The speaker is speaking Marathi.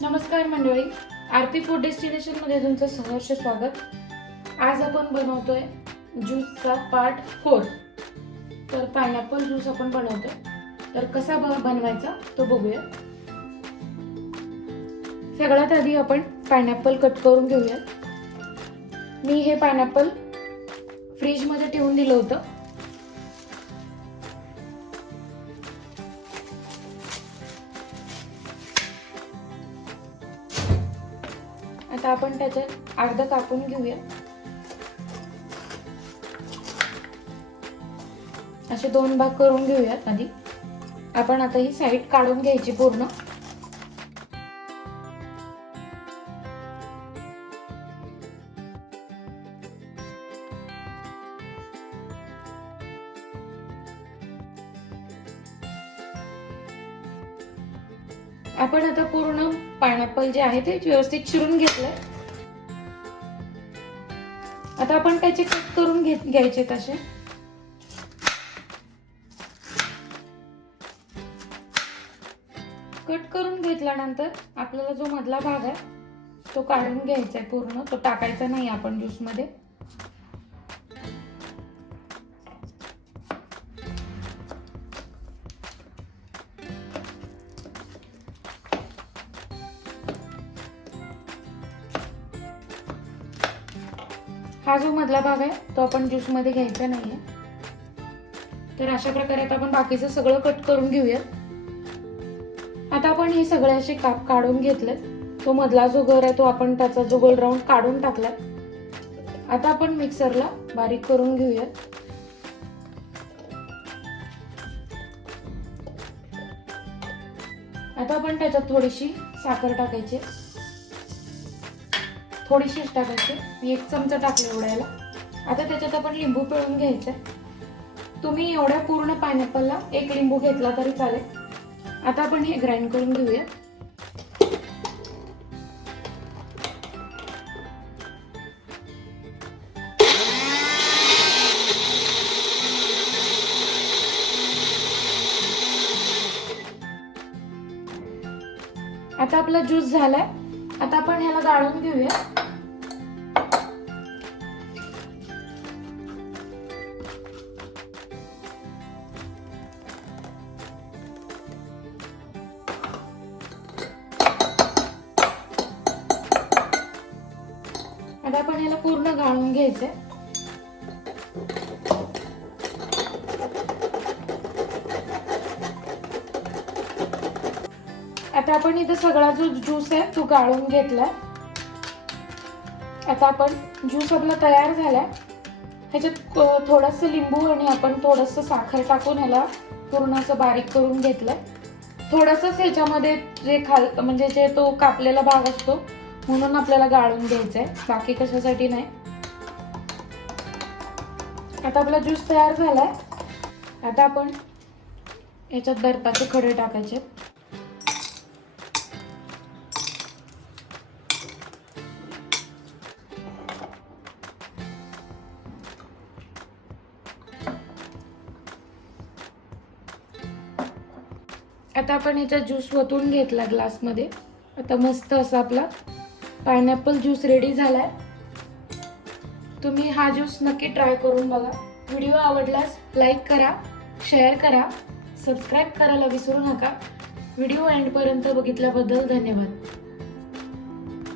नमस्कार मंडळी, आरती फूड डेस्टिनेशन मध्ये तुमचं सहर्ष स्वागत। आज आपण बनवतोय ज्यूसचा पार्ट 4। तर पायनॅपल ज्यूस आपण बनवतोय। तर कसा बनवायचा तो बघूया। सगळ्यात आधी आपण पायनॅपल कट करून घेऊया। मी हे पायनॅपल फ्रीज मध्ये ठेवून दिलं होतं। आता आपण त्याच्यात अर्ध कापून घेऊया। असे 2 भाग करून घेऊयात। आधी आपण आता ही साइड काढून घ्यायची पूर्ण। आपण आता पूर्ण पायनॅपल जे आहे ते व्यवस्थित चिरून घेतलंय। आता आपण त्याचे कट करून घ्यायचे तसे। कट करून घेतल्यानंतर आपल्याला जो मधला भाग आहे तो काढून घ्यायचा आहे पूर्ण। तो टाकायचा नाही आपण ज्यूस मध्ये। हा जो मधला भाग आहे तो आपण ज्यूस मध्ये घ्यायचा नाहीये। तर अशा प्रकारे आता आपण बाकीचं सगळं कट करून घेऊया। आता आपण हे सगळे असे काप काढून घेतलेत। तो मधला जो गर आहे तो आपण त्याचा जो गोल राऊंड काढून टाकलाय। आता आपण मिक्सरला बारीक करून घेऊया। आता आपण त्याच्यात थोडीशी साखर टाकायची, थोडीशीच टाकायची। मी 1 चमचा टाकले एवढ्याला। आता त्याच्यात आपण लिंबू पिळून घ्यायचंय। तुम्ही एवढ्या पूर्ण पायनॅपलला 1 लिंबू घेतला तरी चालेल। आता आपण हे ग्राइंड करून घेऊया। आता आपला ज्यूस झालाय। आता आपण ह्याला गाळून घेऊया। आता आपण ह्याला पूर्ण गाळून घ्यायचंय। आता आपण इथे सगळा जो ज्यूस आहे तो गाळून घेतलाय। आता आपण ज्यूस आपला तयार झालाय। ह्याच्यात थोडंसं लिंबू आणि आपण थोडंसं साखर टाकून ह्याला पूर्ण असं बारीक करून घेतलंय। थोडंसंच ह्याच्यामध्ये जे म्हणजे जे तो कापलेला भाग असतो म्हणून आपल्याला गाळून घ्यायचंय, बाकी कशासाठी नाही। आता आपला ज्यूस तयार झालाय। आता आपण याच्यात बर्फाचे खडे टाकायचे। आता आपण याचा ज्यूस ओतून घेतला ग्लास मध्ये। आता मस्त असा आपला पायनॅपल ज्यूस रेडी झालाय। तुम्ही हा ज्यूस नक्की ट्राय करून बघा। व्हिडिओ आवडल्यास लाईक करा, शेअर करा, सबस्क्राइब करायला विसरू नका। व्हिडिओ एंड पर्यंत बघितल्याबद्दल धन्यवाद।